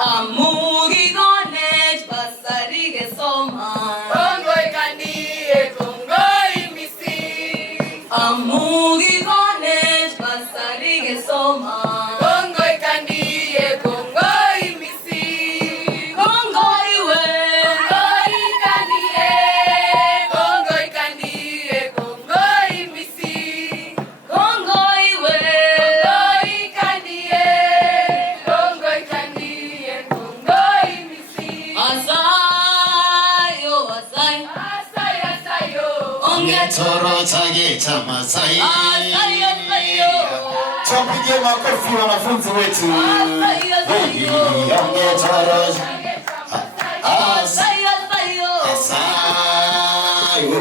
Amugi Ganesh basarige soma. Kongoi kandie kongoi misi. Amugi Ganesh basarige soma. Kongoi kandie kongoi misi. Kongoi we. Kongoi kandie kongoi misi. Kongoi we. Kongoi kandie kongoi misi. Asayo asay. Asayo. Onge Toro chage cha Masai. asayo. Tupige makofi wanafunzi wetu. Asayo. Onge toro Asayo. asayo.